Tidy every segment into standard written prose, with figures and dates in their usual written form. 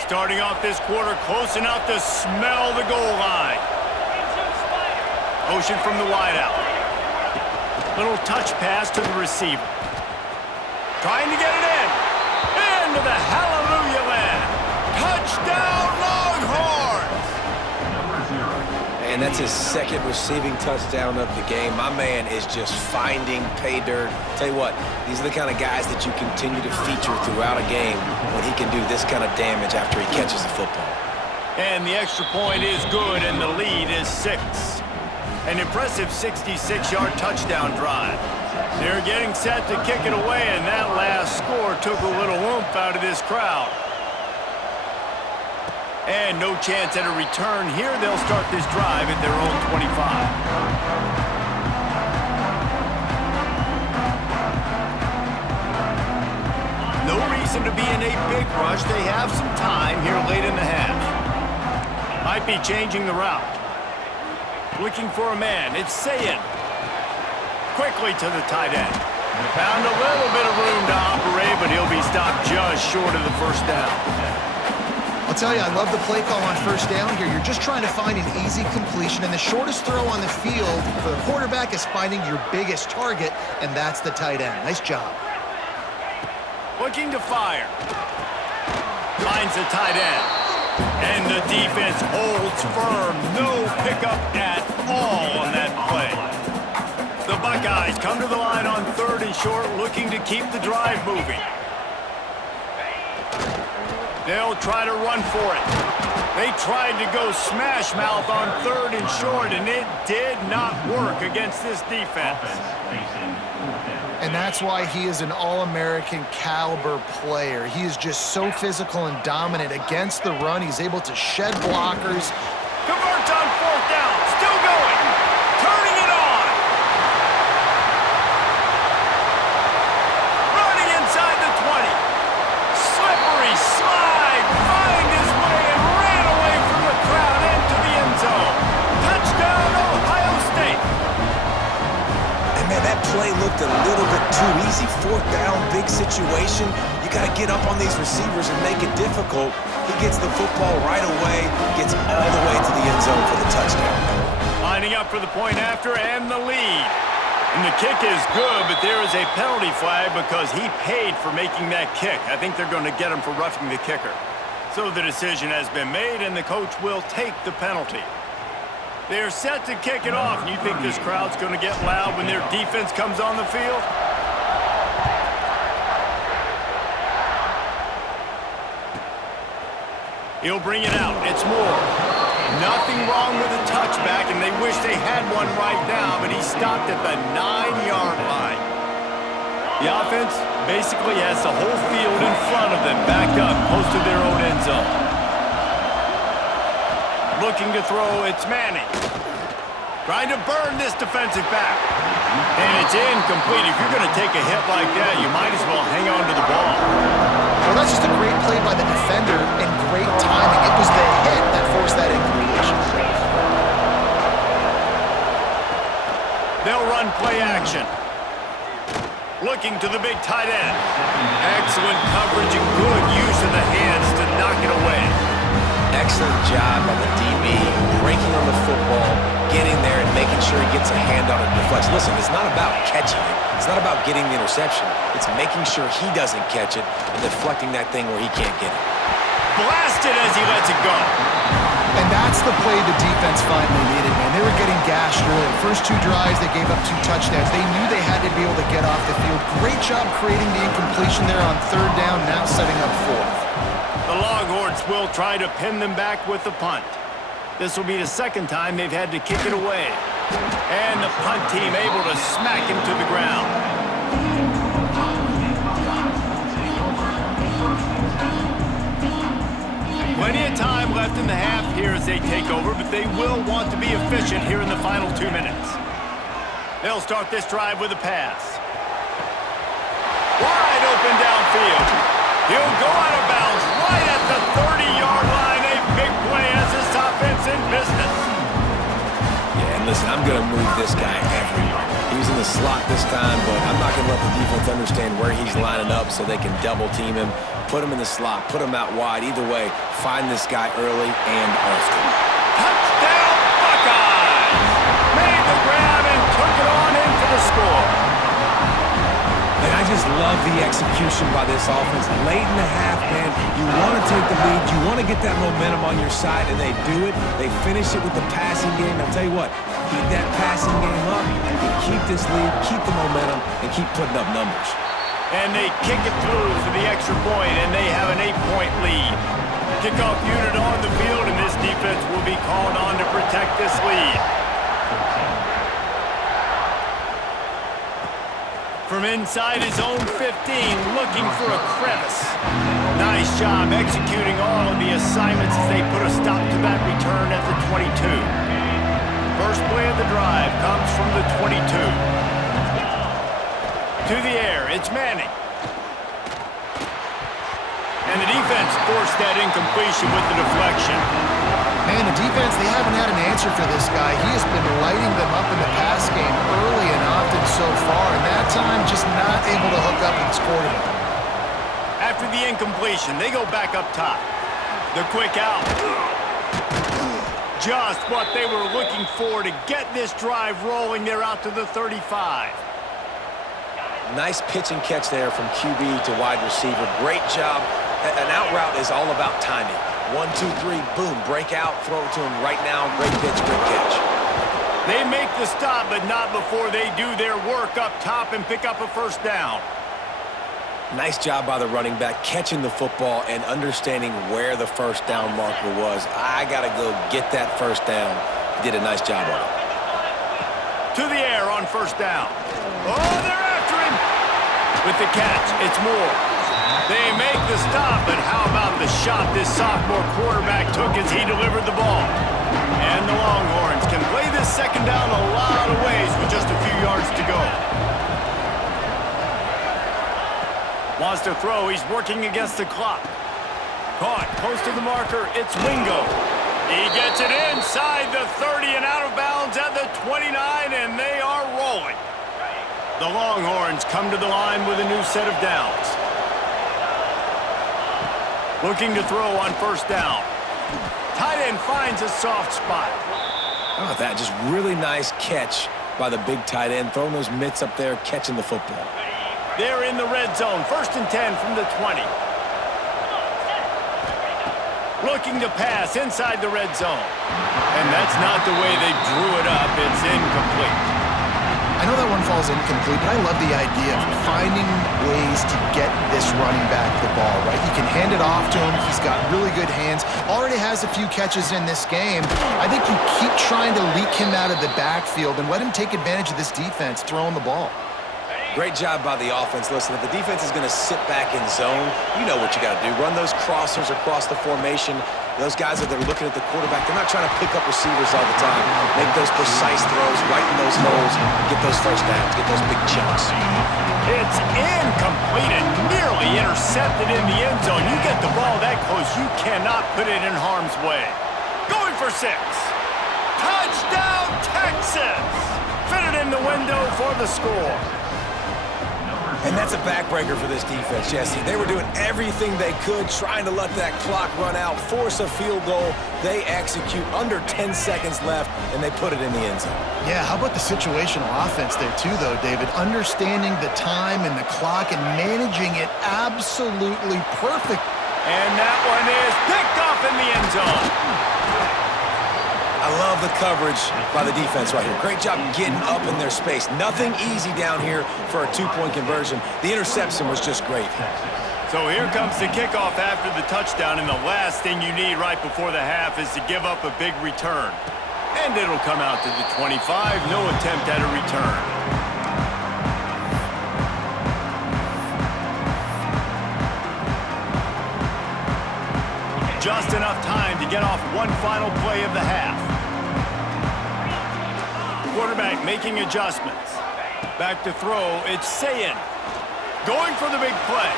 Starting off this quarter close enough to smell the goal line. Motion from the wideout. Little touch pass to the receiver. Trying to get it in. Into the hallelujah land. Touchdown Longhorns! And that's his second receiving touchdown of the game. My man is just finding pay dirt. Tell you what, these are the kind of guys that you continue to feature throughout a game when he can do this kind of damage after he catches the football. And the extra point is good, and the lead is 6. An impressive 66-yard touchdown drive. They're getting set to kick it away, and that last score took a little oomph out of this crowd. And no chance at a return here. They'll start this drive at their own 25. No reason to be in a big rush. They have some time here late in the half. Might be changing the route. Looking for a man. It's Sayin. Quickly to the tight end. Found a little bit of room to operate, but he'll be stopped just short of the first down. I'll tell you, I love the play call on first down here. You're just trying to find an easy completion, and the shortest throw on the field for the quarterback is finding your biggest target, and that's the tight end. Nice job. Looking to fire. Finds the tight end. And the defense holds firm. No pickup at all on that play. The Buckeyes come to the line on 3rd and short, looking to keep the drive moving. They'll try to run for it. They tried to go smash mouth on 3rd and short, and it did not work against this defense. And that's why he is an All-American caliber player. He is just so physical and dominant against the run. He's able to shed blockers. Converts on 4th down. Still going. Turning it on. Running inside the 20. Slippery slide. Find his way and ran away from the crowd into the end zone. Touchdown, Ohio State. And man, that play looked a little bit too easy. 4th down, big situation. You got to get up on these receivers and make it difficult. He gets the football right away, gets all the way to the end zone for the touchdown. Lining up for the point after and the lead. And the kick is good, but there is a penalty flag because he paid for making that kick. I think they're going to get him for roughing the kicker. So the decision has been made, and the coach will take the penalty. They're set to kick it off. And you think this crowd's going to get loud when their defense comes on the field? He'll bring it out. It's Moore. Nothing wrong with a touchback, and they wish they had one right now, but he stopped at the 9-yard line. The offense basically has the whole field in front of them, backed up close to their own end zone. Looking to throw, it's Manning. Trying to burn this defensive back. And it's incomplete. If you're going to take a hit like that, you might as well hang on to the ball. Well, that's just a great play by the defender and great timing. It was the hit that forced that incompletion. They'll run play action. Looking to the big tight end. Excellent coverage and good use of the hands to knock it away. Excellent job by the DB, breaking on the football, getting there and making sure he gets a hand on it and deflects. Listen, it's not about catching it. It's not about getting the interception. It's making sure he doesn't catch it and deflecting that thing where he can't get it. Blasted as he lets it go. And that's the play the defense finally needed, man. They were getting gashed early. First 2 drives, they gave up 2 touchdowns. They knew they had to be able to get off the field. Great job creating the incompletion there on 3rd down, now setting up 4th. The Longhorns will try to pin them back with the punt. This will be the 2nd time they've had to kick it away. And the punt team able to smack him to the ground. Plenty of time left in the half here as they take over, but they will want to be efficient here in the final 2 minutes. They'll start this drive with a pass. Wide open downfield. He'll go out of bounds right at the 30-yard line. A big play as this offense in business. Yeah, and listen, I'm going to move this guy everywhere. He He's in the slot this time, but I'm not going to let the defense understand where he's lining up so they can double team him, put him in the slot, put him out wide. Either way, find this guy early and often. Touchdown, Buckeyes! Made the grab and took it on in for the score. And I just love the execution by this offense. Late in the half, man, you want to take the lead. You want to get that momentum on your side, and they do it. They finish it with the passing game. I'll tell you what, keep that passing game up. You can keep this lead, keep the momentum, and keep putting up numbers. And they kick it through for the extra point, and they have an 8-point lead. Kickoff unit on the field, and this defense will be called on to protect this lead. From inside his own 15, looking for a crevice. Nice job executing all of the assignments as they put a stop to that return at the 22. First play of the drive comes from the 22. To the air, it's Manning. And the defense forced that incompletion with the deflection. Man, the defense, they haven't had an answer for this guy. He has been lighting them up in the pass game early and often so far, and that time just not able to hook up with his quarterback. After the incompletion, they go back up top. The quick out. Just what they were looking for to get this drive rolling. They're out to the 35. Nice pitch and catch there from QB to wide receiver. Great job. An out route is all about timing. 1, 2, 3, boom, break out, throw it to him right now. Great pitch, great catch. They make the stop, but not before they do their work up top and pick up a first down. Nice job by the running back, catching the football and understanding where the first down marker was. I got to go get that first down. He did a nice job on it. To the air on first down. Oh, they're after him. With the catch, it's Moore. They make the stop, but how about the shot this sophomore quarterback took as he delivered the ball? And the Longhorns can play this second down a lot of ways with just a few yards to go. Wants to throw, he's working against the clock. Caught, close to the marker, it's Wingo. He gets it inside the 30 and out of bounds at the 29, and they are rolling. The Longhorns come to the line with a new set of downs. Looking to throw on first down. Tight end finds a soft spot. How about that? Just really nice catch by the big tight end, throwing those mitts up there, catching the football. They're in the red zone. First and 10 from the 20. Looking to pass inside the red zone. And that's not the way they drew it up. It's incomplete. I know that one falls incomplete, but I love the idea of finding ways to get this running back the ball, right? You can hand it off to him. He's got really good hands. Already has a few catches in this game. I think you keep trying to leak him out of the backfield and let him take advantage of this defense throwing the ball. Great job by the offense. Listen, if the defense is going to sit back in zone, you know what you got to do. Run those crossers across the formation. Those guys that they're looking at the quarterback, they're not trying to pick up receivers all the time. Make those precise throws right in those holes. Get those first downs. Get those big chunks. It's incomplete and nearly intercepted in the end zone. You get the ball that close, you cannot put it in harm's way. Going for 6. Touchdown, Texas! Fitted in the window for the score. And that's a backbreaker for this defense, Jesse. They were doing everything they could, trying to let that clock run out, force a field goal. They execute under 10 seconds left, and they put it in the end zone. Yeah, how about the situational offense there too, though, David? Understanding the time and the clock and managing it absolutely perfect. And that one is picked off in the end zone. I love the coverage by the defense right here. Great job getting up in their space. Nothing easy down here for a 2-point conversion. The interception was just great. So here comes the kickoff after the touchdown, and the last thing you need right before the half is to give up a big return. And it'll come out to the 25. No attempt at a return. Just enough time to get off one final play of the half. Quarterback making adjustments. Back to throw, it's Sayin. Going for the big play.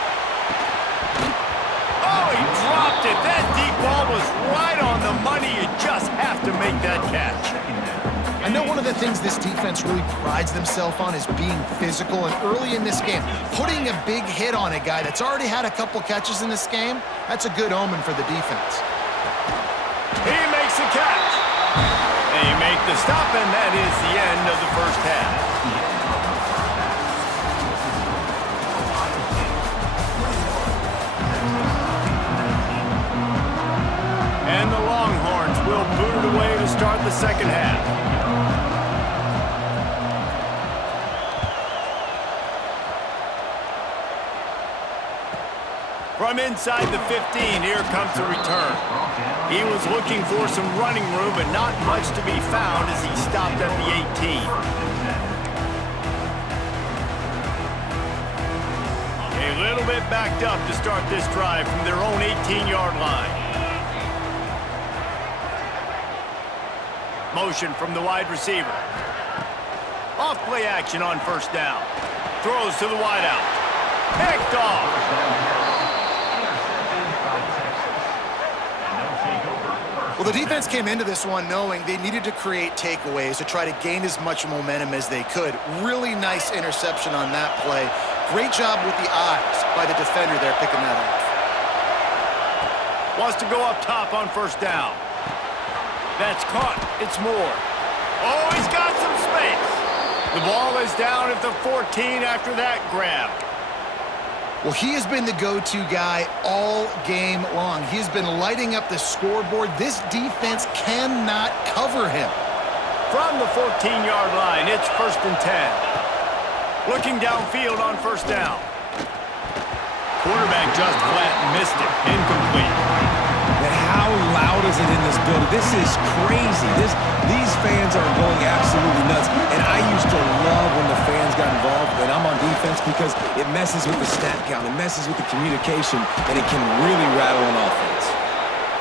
Oh, he dropped it. That deep ball was right on the money. You just have to make that catch. I know one of the the things this defense really prides themselves on is being physical, and early in this game, putting a big hit on a guy that's already had a couple catches in this game, that's a good omen for the defense. He makes the catch. They make the stop, and that is the end of the first half. And the Longhorns will boot it away to start the second half. From inside the 15, here comes the return. He was looking for some running room, but not much to be found as he stopped at the 18. A little bit backed up to start this drive from their own 18-yard line. Motion from the wide receiver. Off play action on first down. Throws to the wideout. Picked off. Well, the defense came into this one knowing they needed to create takeaways to try to gain as much momentum as they could. Really nice interception on that play. Great job with the eyes by the defender there picking that off. Wants to go up top on first down. That's caught. It's Moore. Oh, he's got some space. The ball is down at the 14 after that grab. Well, he has been the go-to guy all game long. He has been lighting up the scoreboard. This defense cannot cover him. From the 14-yard line, it's 1st and 10. Looking downfield on first down. Quarterback just flat missed it. Incomplete. And how loud is it in this building? This is crazy. These fans are going absolutely nuts. And I used to love when the fans got involved, and I'm on defense, because it messes with the snap count, it messes with the communication, and it can really rattle an offense.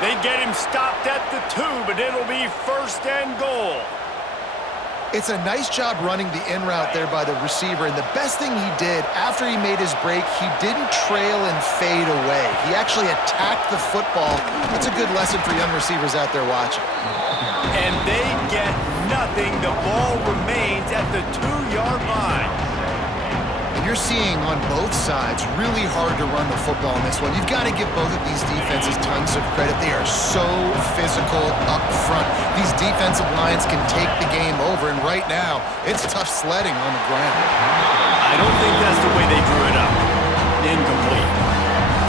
They get him stopped at the 2, but it'll be 1st and goal. It's a nice job running the in route there by the receiver, and the best thing he did after he made his break, he didn't trail and fade away. He actually attacked the football. That's a good lesson for young receivers out there watching. And they get nothing. The ball remains at the 2-yard line. And you're seeing on both sides really hard to run the football in this one. You've got to give both of these defenses tons of credit. They are so physical up front. These defensive lines can take the game over, and right now, it's tough sledding on the ground. I don't think that's the way they drew it up. Incomplete.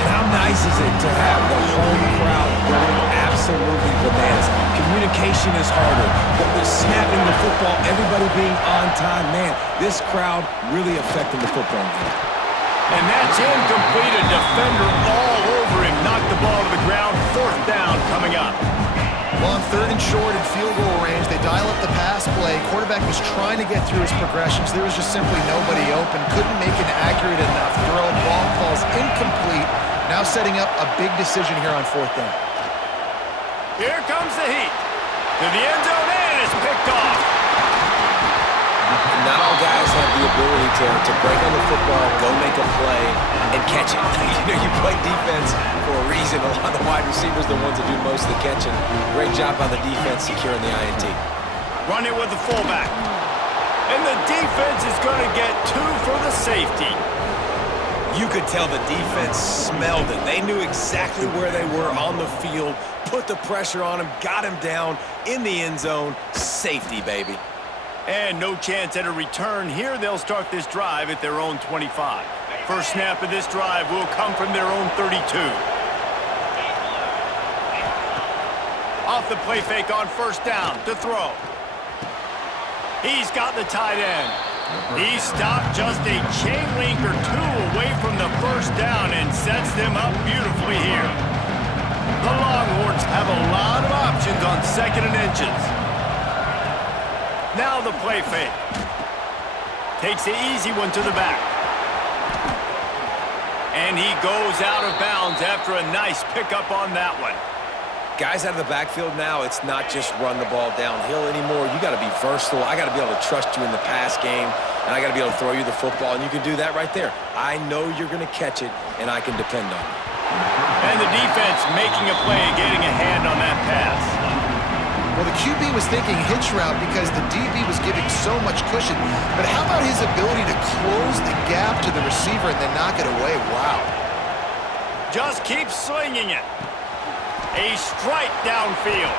And how nice is it to have the home crowd going absolutely bananas? Communication is harder, but with snapping the football, everybody being on time, man, this crowd really affecting the football game. And that's incomplete. A defender all over him. Knocked the ball to the ground. 4th down coming up. Well, on 3rd and short and field goal range, they dial up the pass play. Quarterback was trying to get through his progressions. There was just simply nobody open. Couldn't make an accurate enough throw. Ball falls incomplete. Now setting up a big decision here on 4th down. Here comes the heat. To the end zone, and it's picked off. Not all guys have the ability to break on the football, go make a play, and catch it. You play defense for a reason. A lot of the wide receivers are the ones that do most of the catching. Great job by the defense securing the INT. Run it with the fullback. And the defense is going to get 2 for the safety. You could tell the defense smelled it. They knew exactly where they were on the field, put the pressure on him, got him down in the end zone. Safety, baby. And no chance at a return. Here they'll start this drive at their own 25. First snap of this drive will come from their own 32. Off the play fake on first down to throw. He's got the tight end. He stopped just a chain link or 2 away from the first down and sets them up beautifully here. The Longhorns have a lot of options on 2nd and inches. Now the play fake. Takes the easy one to the back. And he goes out of bounds after a nice pickup on that one. Guys out of the backfield now, it's not just run the ball downhill anymore. You got to be versatile. I got to be able to trust you in the pass game, and I got to be able to throw you the football, and you can do that right there. I know you're going to catch it, and I can depend on you. And the defense making a play, getting a hand on that pass. Well, the QB was thinking hitch route because the DB was giving so much cushion. But how about his ability to close the gap to the receiver and then knock it away? Wow. Just keeps slinging it. A strike downfield.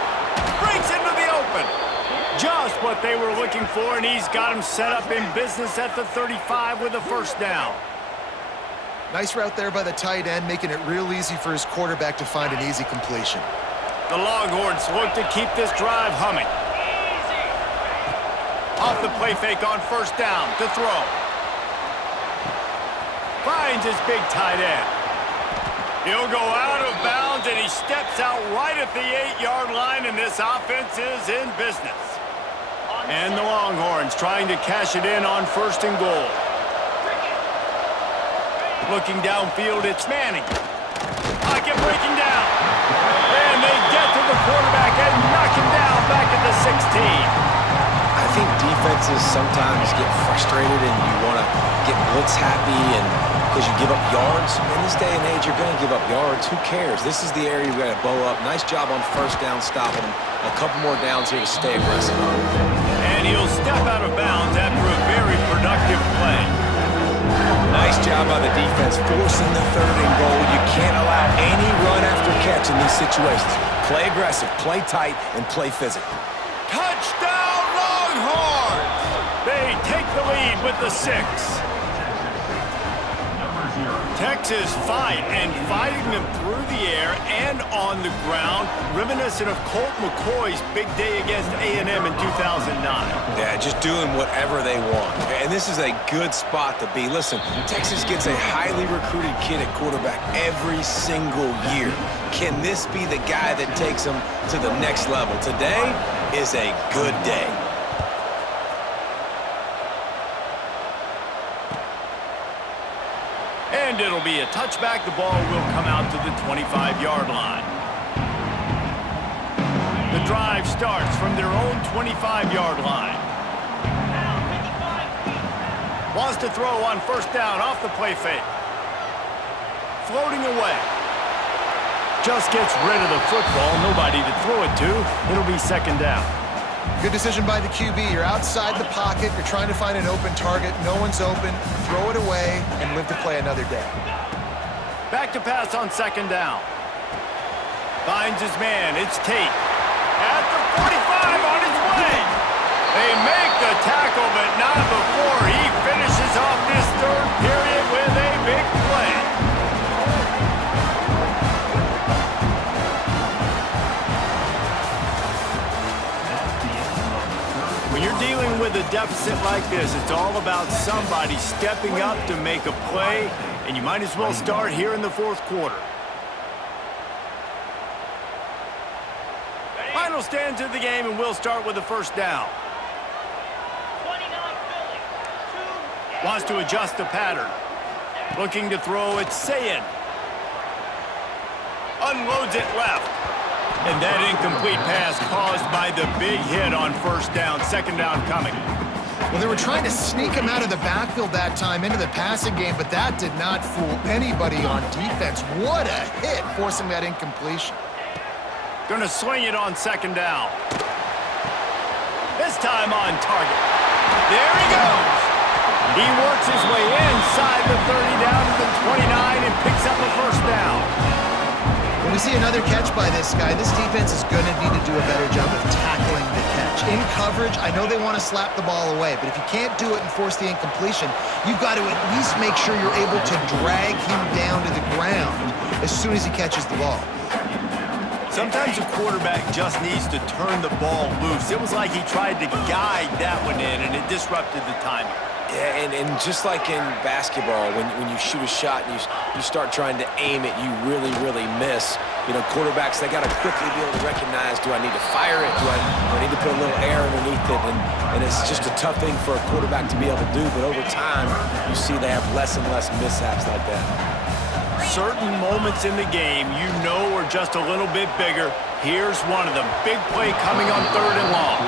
Breaks into the open. Just what they were looking for, and he's got him set up in business at the 35 with a first down. Nice route there by the tight end, making it real easy for his quarterback to find an easy completion. The Longhorns look to keep this drive humming. Off the play fake on first down to throw. Finds his big tight end. He'll go out of bounds, and he steps out right at the 8-yard line, and this offense is in business. And the Longhorns trying to cash it in on first and goal. Looking downfield, it's Manning. Pocket breaking down. And they get to the quarterback and knock him down back at the 16. I think defenses sometimes get frustrated and you want to get blitz happy and because you give up yards. In this day and age, you're going to give up yards. Who cares? This is the area you've got to bow up. Nice job on first down stopping them. A couple more downs here to stay aggressive. And he'll step out of bounds after a very productive play. Nice job by the defense forcing the third and goal. You can't allow any run after catch in these situations. Play aggressive, play tight, and play physical. Touchdown, Longhorns! They take the lead with the 6. Texas fighting them through the air and on the ground, reminiscent of Colt McCoy's big day against A&M in 2009. Yeah, just doing whatever they want. And this is a good spot to be. Listen, Texas gets a highly recruited kid at quarterback every single year. Can this be the guy that takes them to the next level? Today is a good day. And it'll be a touchback. The ball will come out to the 25-yard line. The drive starts from their own 25-yard line. Wants to throw on first down off the play fake. Floating away. Just gets rid of the football. Nobody to throw it to. It'll be second down. Good decision by the QB. You're outside the pocket. You're trying to find an open target. No one's open. Throw it away and live to play another day. Back to pass on second down. Finds his man. It's Tate. At the 45 on his way. They make the tackle, but not before he finishes off this third period with a big play. When you're dealing with a deficit like this, it's all about somebody stepping up to make a play, and you might as well start here in the fourth quarter. Final stands of the game, and we'll start with the first down. Wants to adjust the pattern. Looking to throw it, Sayin. Unloads it left. And that incomplete pass caused by the big hit on first down. Second down coming. Well, they were trying to sneak him out of the backfield that time into the passing game, but that did not fool anybody on defense. What a hit, forcing that incompletion. Gonna swing it on second down. This time on target. There he goes. He works his way inside the 30 down to the 29 and picks up a first down. When we see another catch by this guy, this defense is going to need to do a better job of tackling the catch. In coverage, I know they want to slap the ball away, but if you can't do it and force the incompletion, you've got to at least make sure you're able to drag him down to the ground as soon as he catches the ball. Sometimes a quarterback just needs to turn the ball loose. It was like he tried to guide that one in, and it disrupted the timing. Yeah, and just like in basketball, when you shoot a shot and you start trying to aim it, you really, really miss. You know, quarterbacks, they got to quickly be able to recognize, do I need to fire it? Do I need to put a little air underneath it? And it's just a tough thing for a quarterback to be able to do, but over time, you see they have less and less mishaps like that. Certain moments in the game you know are just a little bit bigger. Here's one of them. Big play coming on third and long.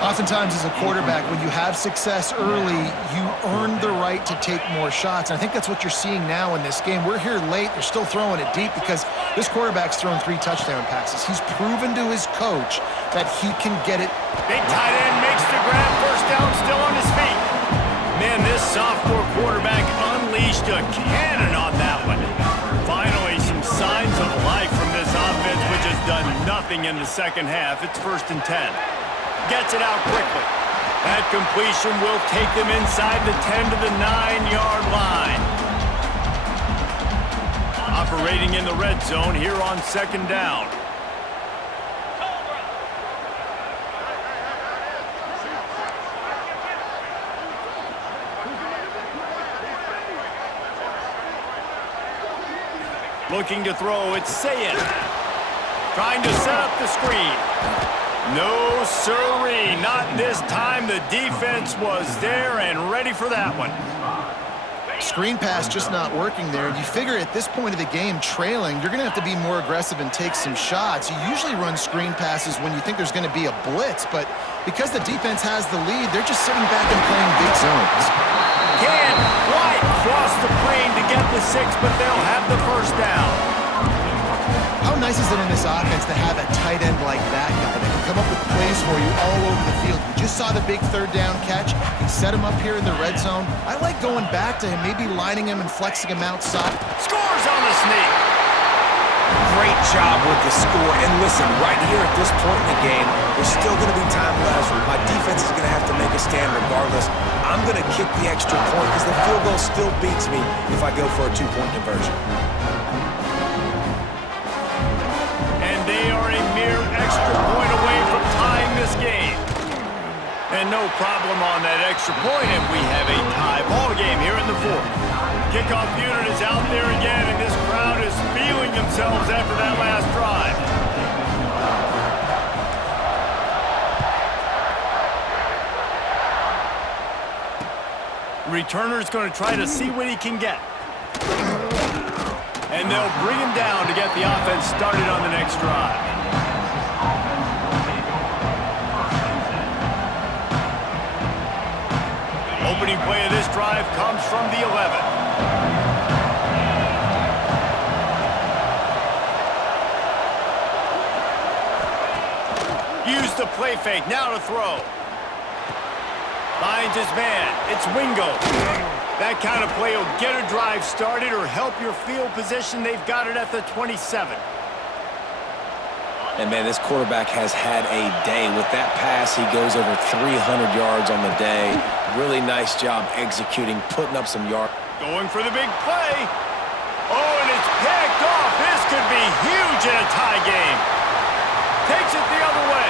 Oftentimes as a quarterback, when you have success early, you earn the right to take more shots. And I think that's what you're seeing now in this game. We're here late. They're still throwing it deep because this quarterback's thrown 3 touchdown passes. He's proven to his coach that he can get it. Big tight end makes the grab. First down, still on his feet. Man, this sophomore quarterback unleashed a cannon on that one. Finally, some signs of life from this offense, which has done nothing in the second half. It's 1st and 10. Gets it out quickly. That completion will take them inside the 10 to the 9-yard line. Operating in the red zone here on 2nd down. Looking to throw, it's Sayin. Trying to set up the screen. No, sirree, not this time. The defense was there and ready for that one. Screen pass just not working there. You figure at this point of the game, trailing, you're going to have to be more aggressive and take some shots. You usually run screen passes when you think there's going to be a blitz, but because the defense has the lead, they're just sitting back and playing big zones. Can't quite cross the plane to get the 6, but they'll have the 1st down. How nice is it in this offense to have a tight end like that guy that can come up with plays for you all over the field? We just saw the big 3rd down catch. He set him up here in the red zone. I like going back to him, maybe lining him and flexing him outside. Scores on the sneak. Great job with the score. And listen, right here at this point in the game, there's still going to be time left. My defense is going to have to make a stand regardless. I'm going to kick the extra point because the field goal still beats me if I go for a 2-point conversion. They are a mere extra point away from tying this game. And no problem on that extra point, and we have a tie ball game here in the 4th. Kickoff unit is out there again, and this crowd is feeling themselves after that last drive. Returner's going to try to see what he can get. And they'll bring him down to get the offense started on the next drive. Opening play of this drive comes from the 11. Use the play fake, now to throw. Finds his man, it's Wingo. That kind of play will get a drive started or help your field position. They've got it at the 27. And, man, this quarterback has had a day. With that pass, he goes over 300 yards on the day. Really nice job executing, putting up some yards. Going for the big play. Oh, and it's picked off. This could be huge in a tie game. Takes it the other way.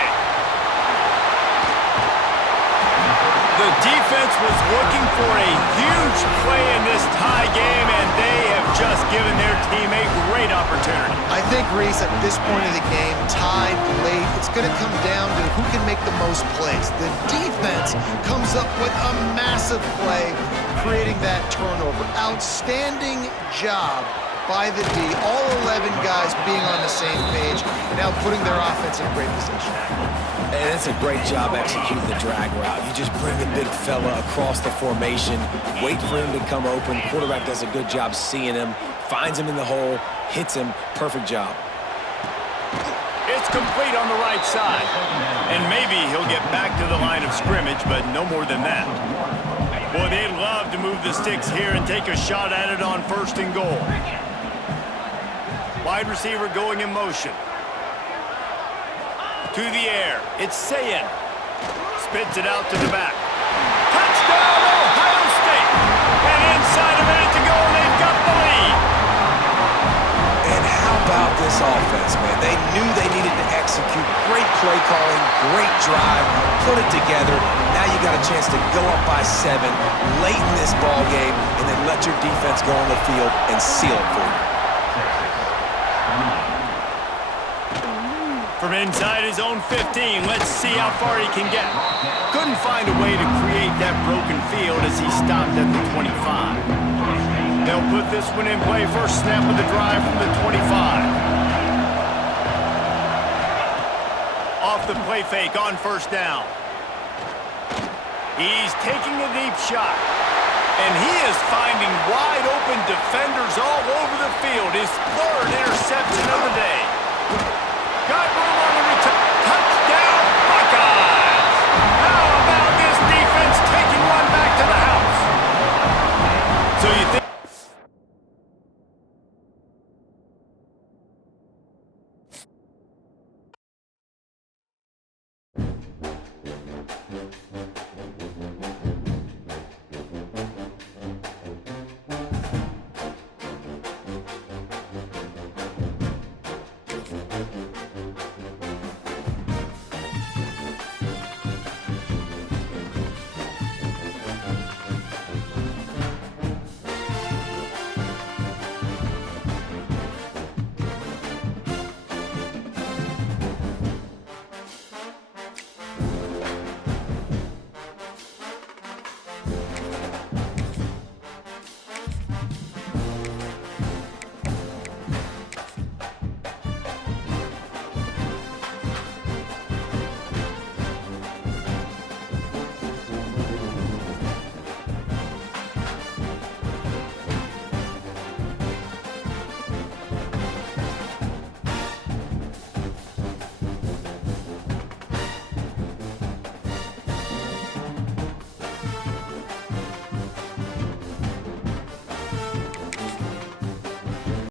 The defense was looking for a huge play in this tie game, and they have just given their team a great opportunity. I think, Reese, at this point of the game, tied late, it's going to come down to who can make the most plays. The defense comes up with a massive play, creating that turnover. Outstanding job by the D. All 11 guys being on the same page, now putting their offense in a great position. And it's a great job executing the drag route. You just bring the big fella across the formation, wait for him to come open. Quarterback does a good job seeing him, finds him in the hole, hits him. Perfect job. It's complete on the right side. And maybe he'll get back to the line of scrimmage, but no more than that. Boy, they'd love to move the sticks here and take a shot at it on 1st and goal. Wide receiver going in motion. To the air, it's Sayin. Spits it out to the back. Touchdown, Ohio State! And inside a minute to go, they've got the lead. And how about this offense, man? They knew they needed to execute. Great play calling, great drive, put it together. Now you got a chance to go up by 7 late in this ball game, and then let your defense go on the field and seal it for you. From inside his own 15, let's see how far he can get. Couldn't find a way to create that broken field as he stopped at the 25. They'll put this one in play. First snap of the drive from the 25. Off the play fake on 1st down. He's taking a deep shot. And he is finding wide open defenders all over the field. His third